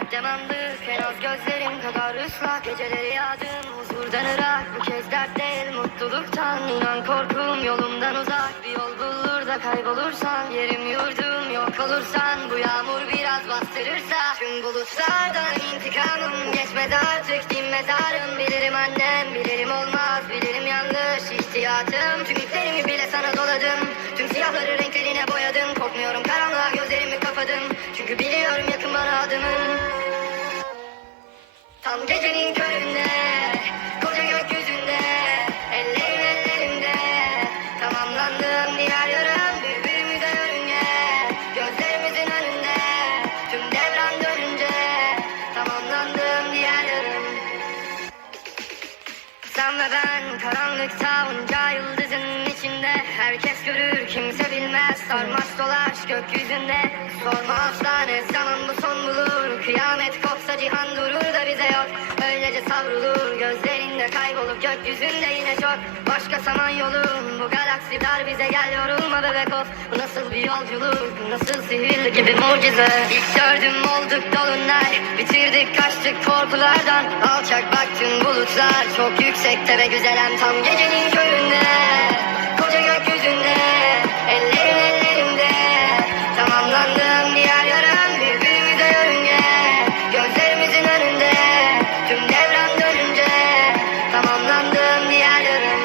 caddem andık, en az gözlerim kadar ıslak. Geceleri yağdım huzurdan ırak, bu kez dert değil mutluluktan. İnan korkum yolumdan uzak, bir yol bulur da kaybolursan. Yerim yurdum yok olursan, bu yağmur biraz bastırırsa. Tüm bulutlardan intikamım, geçmedi artık din mezarım. Bilirim annem, bilirim olmaz, bilirim yanlış ihtiyatım. Tüm iplerimi bile sana doladım, tüm siyahları renklerine boyadım. Korkmuyorum karanlığa, gözlerimi kapadım, çünkü biliyorum yakın bana adımın. Tam gecenin köründe, koca gökyüzünde, ellerin ellerimde. Tamamlandım diğer yarım, birbirimize yörünge. Gözlerimizin önünde, tüm devran dönünce. Tamamlandım diğer yarım. Sen ve ben karanlıkta onca yıldızın içinde. Herkes görür kimse bilmez, sarmaş dolaş gökyüzünde. Sorma asla ne zaman bu son bulur, kıyamet kopsa cihan durur da bize yok. Öylece savrulur gözlerinde, kaybolup gökyüzünde yine çok. Başka samanyolu, bu galaksi dar bize, gel yorulma bebek of. Bu nasıl bir yolculuk, bu nasıl sihirli gibi mucize. İlk gördüm olduk dolunay, bitirdik kaçtık korkulardan. Alçak baktın bulutlar, çok yüksekte ve güzelem tam gecenin köründe. Koca gökyüzünde, ellerin ellerimde. Tamamlandım diğer yarım, birbirimize yörünge. Gözlerimizin önünde, tüm devran dönünce. Tamamlandım diğer yarım.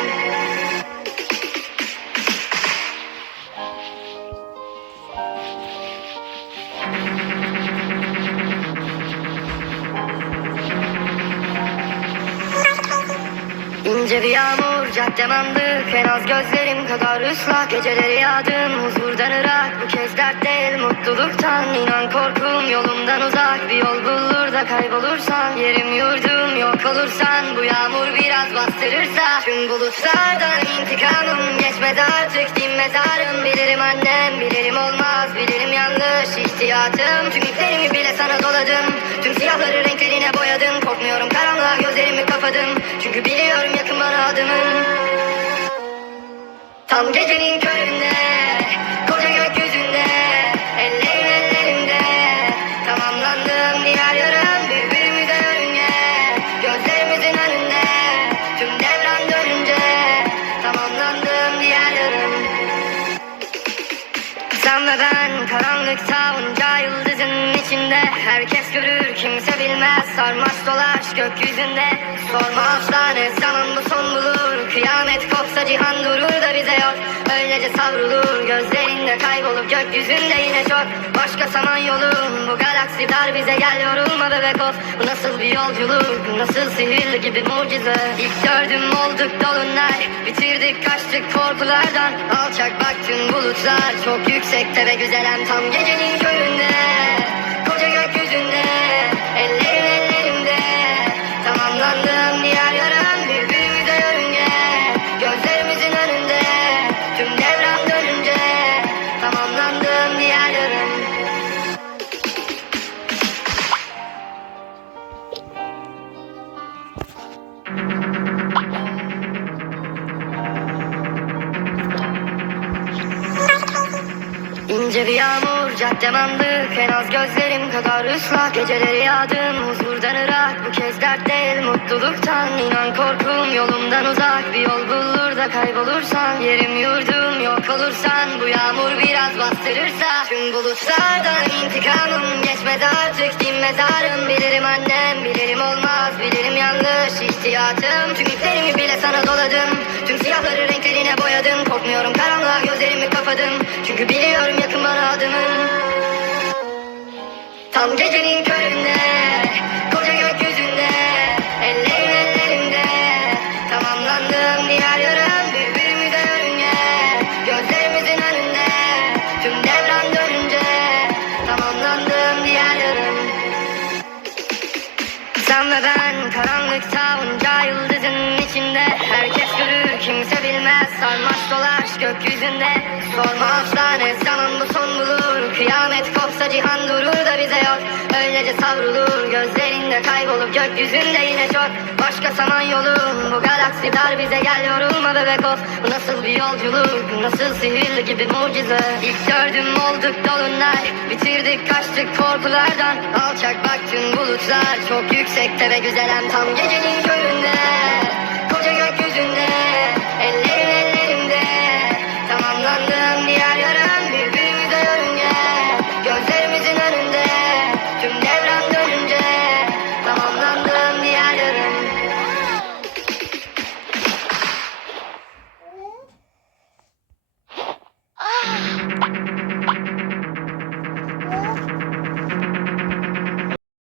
İnce bir yağmur, caddem andık, en az gözlerim kadar ıslak. Geceleri yağdım huzurdan ırak, bu kez dert değil mutluluktan. İnan korkum yolumdan uzak, bir yol bulur da kaybolursan. Yerim yurdum yok olursan, bu yağmur biraz bastırırsa. Tüm bulutlardan intikamım, geçmedi artık din mezarım. Bilirim annem, bilirim olmaz, bilirim yanlış ihtiyatım. Tüm iplerimi bile sana doladım, tüm siyahları renklerine boyadım. Korkmuyorum karanlığa, gözlerimi kapadım, çünkü biliyorum yakın bana adımın. Tam gecenin köründe, koca gökyüzünde, ellerin ellerimde. Tamamlandım diğer yarım, birbirimize yörünge. Gözlerimizin önünde, tüm devran dönünce. Tamamlandım diğer yarım. Sen ve ben karanlıkta onca yıldızın içinde. Herkes görür kimse bilmez, sarmaş dolaş gökyüzünde. Sorma asla ne zaman bu son bulur, kıyamet kopsa cihan durur da bize yok. Öylece savrulur gözlerinde, kaybolup gökyüzünde yine çok. Başka samanyolu, bu galaksi dar bize, gel yorulma bebek of. Bu nasıl bir yolculuk, bu nasıl sihirli gibi mucize. İlk gördüm olduk dolunay, bitirdik kaçtık korkulardan. Alçak baktın bulutlar, çok yüksekte ve güzelem tam gecenin köründe. Koca gökyüzünde, ellerin ellerimde. Tamamlandım diğer yarım, birbirimize yörünge. Gözlerimizin önünde, tüm devran dönünce. Tamamlandım diğer yarım. İnce bir yağmur, caddem andık, en az gözlerim kadar ıslak. Geceleri yağdım huzurdan ırak, bu kez dert değil mutluluktan. İnan korkum yolumdan uzak, bir yol bulur da kaybolursan. Yerim yurdum yok olursan, bu yağmur biraz bastırırsa. Tüm bulutlardan intikamım, geçmedi artık din mezarım. Bilirim annem, bilirim olmaz, bilirim yanlış ihtiyatım. Tüm iplerimi bile sana doladım, tüm siyahları renklerine boyadım. Korkmuyorum karanlığa, gözlerimi kapadım, çünkü biliyorum yakın bana adımın. Tam gecenin köründe, koca gökyüzünde, ellerin ellerimde. Tamamlandım diğer yarım, birbirimize yörünge. Gözlerimizin önünde, tüm devran dönünce. Tamamlandım diğer yarım. Sen ve ben karanlıkta onca yıldızın içinde. Herkes görür kimse bilmez, sarmaş dolaş gökyüzünde. Sorma asla ne zaman bu son bulur, kıyamet kopsa cihan durur da bize yok. Öylece savrulur gözlerinde, kaybolup gökyüzünde yine çok. Başka samanyolu, bu galaksi dar bize, gel yorulma bebek of. Bu nasıl bir yolculuk, bu nasıl sihirli gibi mucize. İlk gördüm olduk dolunay, bitirdik kaçtık korkulardan. Alçak baktın bulutlar çok yüksekte ve güzelem tam gecenin köründe.